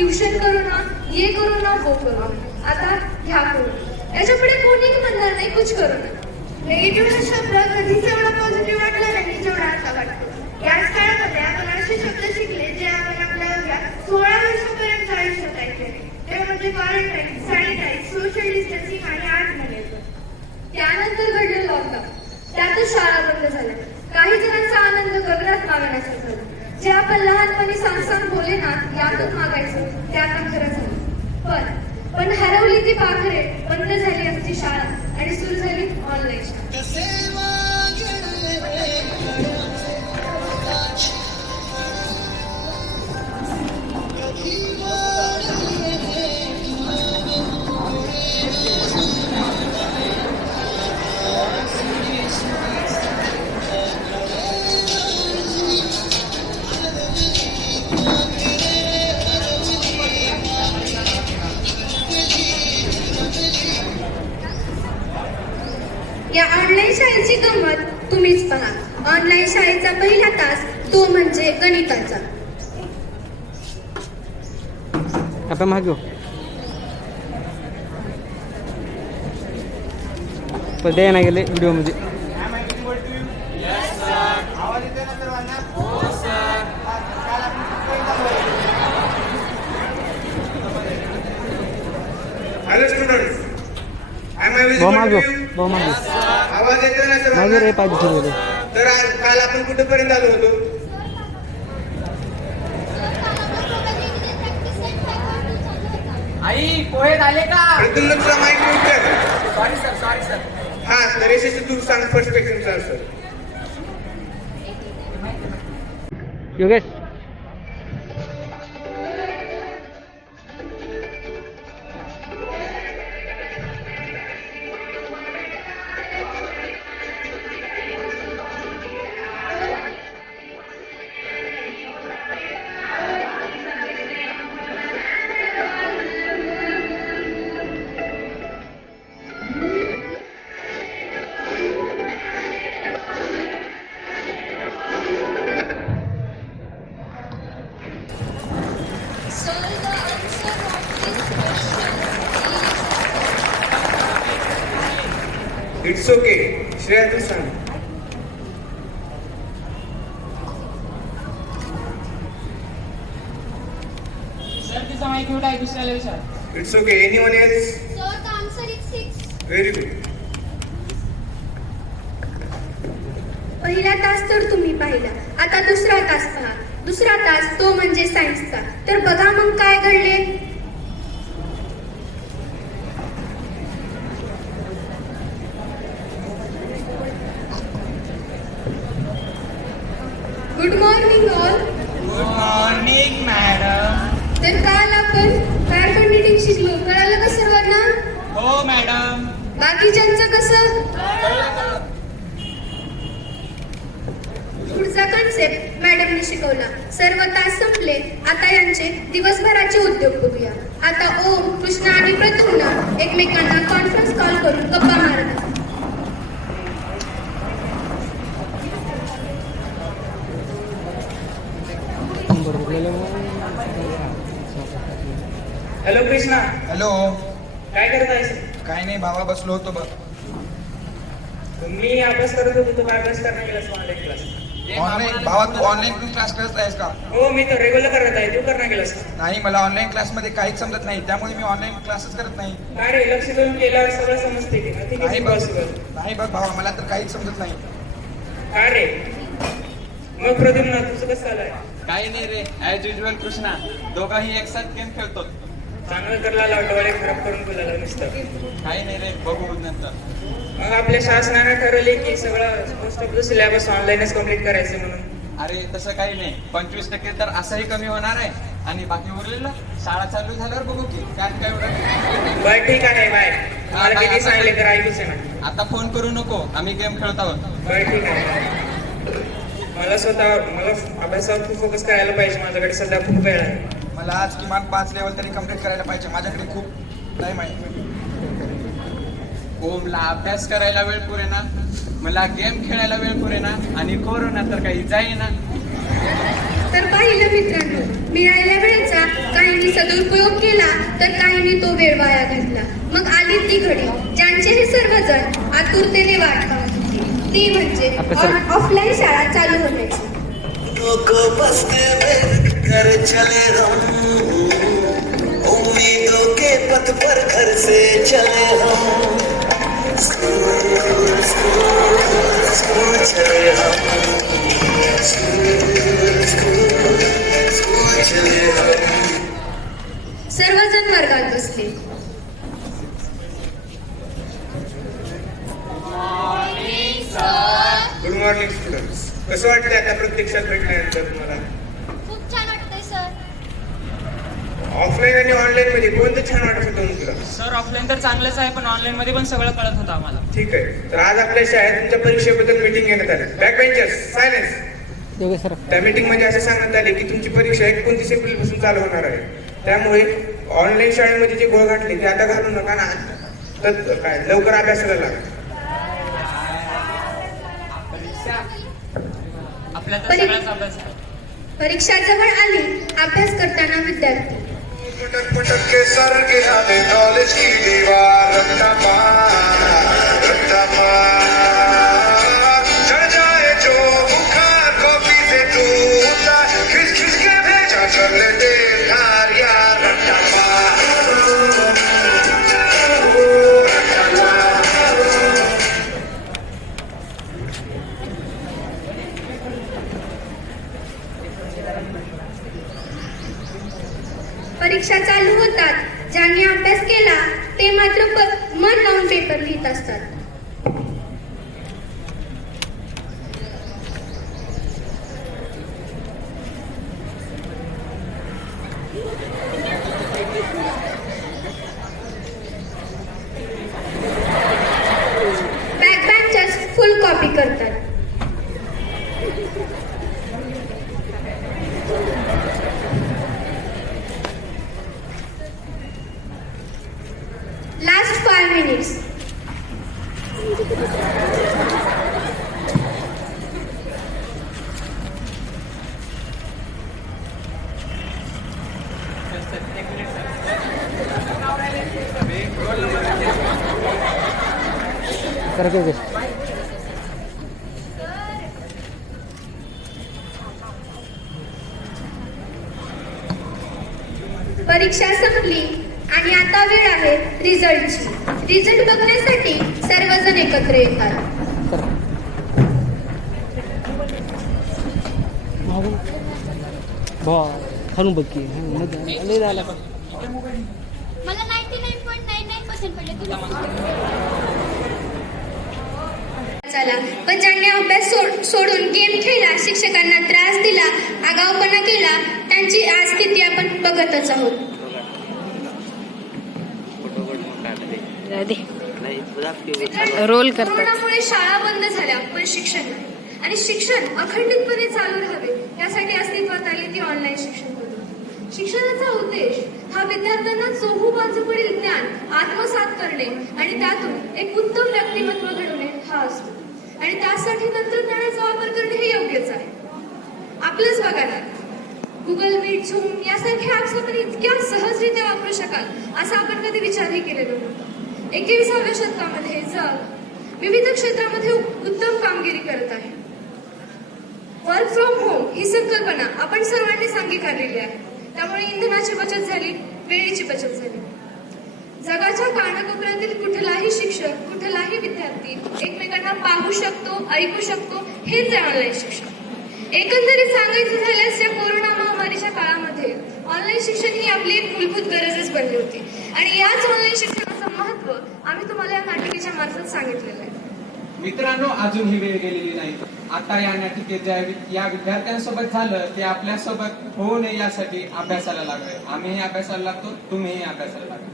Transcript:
Tuition करू ना, ये करू ना, वो करू ना, आता ह्या करू ना. याच्यापुढे कोणी म्हणणार नाही कुछ करू ना. निगेटिव्ह शब्द कधीच एवढा पॉझिटिव्ह वाटला नाही जेवढा आता वाटतो. याच काळामध्ये आपण असे शब्द शिकले जे आपण आपल्या 16 वर्षापर्यंत आयुष्यात ऐकले. ते म्हणजे क्वारंटाईन, सॅनिटाईज, सोशल डिस्टन्सिंग आणि आर्ट मॅनेजमेंट. त्यानंतर घडलं लॉकडाऊन. त्यातच शाळा बंद झाल्या. काही जणांचा आनंद गगनात मागण्याचा झाला. जे आपण लहानपणी सांग बोले ना, यातून मागायचं ते आता खरं झालं. पण हरवली ती पाखरे, बंद झाली आमची शाळा आणि सुरू झाली ऑनलाईन शाळा. या ऑनलाईन शाळेची गंमत तुम्हीच पहा. ऑनलाईन शाळेचा पहिला तास तो म्हणजे गणिताचा. आता मागो पण द्या नाही गेले व्हिडिओ मध्ये. हॅलो स्टुडंट्स, आवाज येतो ना सर? मागे रे पाहिजे. तर काल आपण कुठेपर्यंत आलो होतो? आई पोहे झाले का? तुला माहिती नव्हतं? Sorry sir. हा, तर यशस्वी तू सांग फर्स्ट क्वेश्चनचा answer. Yogesh it's okay. Shreya तू सांग. सर तिचा माहिती कुठे आहे दुसऱ्याला विचार. It's okay. Anyone else? So the answer is 6. Very good. पहिला तास तर तुम्ही पाहिला. आता दुसरा तास पहा. दुसरा तास तो म्हणजे सायन्सचा. तर बघा मग काय घडले. Good morning all. Good morning madam. तर काल आपण बॅडमिंटन शिकलो. कळालं का सर्वांना? हो मॅडम. बाकीच्यांचं कसं? पुढचा कन्सेप्ट मॅडमने शिकवला. सर्व तास संपले. आता यांचे दिवसभराचे उद्योग बघूया. आता ओम, कृष्णा आणि प्रद्युम्न एकमेकांना कॉन्फरन्स कॉल करून गप्पा मारतात. Hello Krishna, hello. काय करत आहेस? काय नाही बाबा, बसलो होतो बघ. मी अभ्यास करत होतो. तू काय अभ्यास करणार गेलास ऑनलाईन क्लास? ऑनलाईन बाबा, तू ऑनलाईन क्लास करत आहेस का? हो, मी तर रेग्युलर करत आहे. तू करणार गेलास? नाही, मला ऑनलाईन क्लासमध्ये काहीच समजत नाही, त्यामुळे मी ऑनलाईन क्लासेस करत नाही. काय रे, लक्ष देऊन केल्यावर सगळं समजते की नथिंग इज नाही बघ इम्पॉसिबल. नाही बघ बाबा, मला तर काहीच समजत नाही. काय रे मग प्रद्युम्न, तुझं कसं चालू आहे? काही नाही रे, ऍज युजल कृष्णा. दोघाही एक साथ गेम खेळतो. चांगलं करला डोळे खराब करून तुला नुसतं. काही नाही रे, बघू नंतर. मग आपल्या शासनाने ठरवले की सगळं मोस्ट ऑफ द सिलेबस ऑनलाईनच कम्प्लीट करायचं म्हणून. अरे तसं काही नाही, 25% तर असंही कमी होणार आहे. आणि बाकी उरलेलं शाळा चालू झाल्यावर बघू की काय काय एवढं. बरं ठीक आहे बाय. मला किती सांगले तर ऐकूच आहे ना. आता फोन करू नको, आम्ही गेम खेळत आहोत. बरं ठीक आहे. मला अभ्यासावर खूप फोकस करायला पाहिजे. माझ्याकडे सध्या खूप वेळ आहे. मला आज किमान 5 लेवल तरी कम्प्लीट करायला पाहिजे. माझ्याकडे खूप टाइम आहे. ओमला अभ्यास करायला वेळ पुरेना, मला गेम खेळायला वेळ पुरेना, आणि कोरोना तर काही जाईना. तर पाहिलं मित्रांनो, मिळालेल्या वेळेचा काहींनी सदुपयोग केला तर काहींनी तो वेळ वाया घातला. मग आली ती घडी ज्यांचे हे सर्वजण आतुरतेने वाट पाहत होते, ती म्हणजे ऑफलाईन शाळा चालू होण्याची. घर चले हम, उम्मीदों के पथ पर घर से चले हम, स्कूल स्कूल स्कूल चले हम, स्कूल स्कूल स्कूल चले हम. सर्वजण वर्गात बसले. Good morning students. कसं वाटतंय आता प्रत्यक्षात भेटल्यानंतर तुम्हाला? खूप छान वाटतंय सर. ऑफलाईन आणि ऑनलाईन मध्ये कोणतं छान वाटत होतं तुला? सर ऑफलाईन तर चांगलंच आहे, पण ऑनलाईन मध्ये पण सगळं कळत होतं आम्हाला. ठीक आहे, तर आज आपल्या शाळेत तुमच्या परीक्षेबद्दल मीटिंग घेण्यात आली. Back benchers silence. Yogesh sir. त्या मीटिंग मध्ये असं सांगण्यात आले की तुमची परीक्षा 29 एप्रिल पासून चालू होणार आहे. त्यामुळे ऑनलाईन शाळेमध्ये जे गोळ घातले ते आता घालू नका ना, तर काय लवकर अभ्यासाला लागा. आपल्या तर सगळाच अभ्यास आहे. परीक्षा जवळ आली. अभ्यास करताना विद्यार्थी. पटक पटक के सर गिरा दे कॉलेज की दीवार, रट्टा मार चढ़ जाए जो बुखार कॉपी से टूटा, खिस खिस के भेजा कर ले दे धार यार, रट्टा मार. परीक्षा चालू होतात. ज्यांनी अभ्यास केला ते मात्र मन लावून पेपर लिहित असतात. बॅक बेंचर्स फुल कॉपी करतात. Last 5 minutes. करा योगेश. परीक्षा संपली आणि आता वेळ आहे रिझल्टची. रिझल्ट बघण्यासाठी सर्वजण एकत्र येतात. खालून बघ की लय झाला. मला 99.99% पडले. तुला चला, पण ज्यांनी अभ्यास सोडून गेम खेळला, शिक्षकांना त्रास दिला, आगाऊपणा केला, त्यांची आज स्थिती आपण बघतच आहोत. रोल करतात. कोरोनामुळे शाळा बंद झाल्या, पण शिक्षण नाही. आणि शिक्षण अखंडितपणे चालू राहावे यासाठी अस्तित्वात आली ती ऑनलाईन शिक्षण पद्धती. शिक्षणाचा उद्देश हा विद्यार्थ्यांना चोहूबाजूकडील ज्ञान आत्मसात करणे आणि त्यातून एक उत्तम व्यक्तिमत्व घडवणे हा असतो. आणि त्यासाठी तंत्रज्ञानाचा वापर करणे हे योग्यच आहे. आपलंच बघा ना, गुगल मीट, झूम यासारख्या ऍप्स आपण इतक्या सहजरित्या वापरू शकाल असा आपण कधी विचारही केलेला नव्हता. 21व्या शतकामध्ये जग विविध क्षेत्रामध्ये उत्तम कामगिरी करत आहे. वर्क फ्रॉम होम ही संकल्पना आपण सर्वांनी अंगीकारलेली आहे. त्यामुळे इंधनाची बचत झाली, वेळेची बचत झाली. जगाच्या कानाकोपऱ्यातील कुठलाही शिक्षक, कुठलाही विद्यार्थी एकमेकांना पाहू शकतो, ऐकू शकतो. हेच आहे ऑनलाईन शिक्षण. एकंदरीत सांगायचं झाल्यास या कोरोना महामारीच्या काळामध्ये ऑनलाईन शिक्षण ही आपली एक मूलभूत गरजच बनली होती. आणि याच ऑनलाईन शिक्षणाचं महत्व आम्ही तुम्हाला या नाटिकेच्या मार्फत सांगितलेलं आहे. मित्रांनो, अजून ही वेळ गेलेली नाही. आता या नाटिकेत या विद्यार्थ्यांसोबत झालं ते आपल्यासोबत होऊ नये यासाठी अभ्यासाला लागलोय. आम्हीही अभ्यासाला लागतो, तुम्हीही अभ्यासाला लागतो.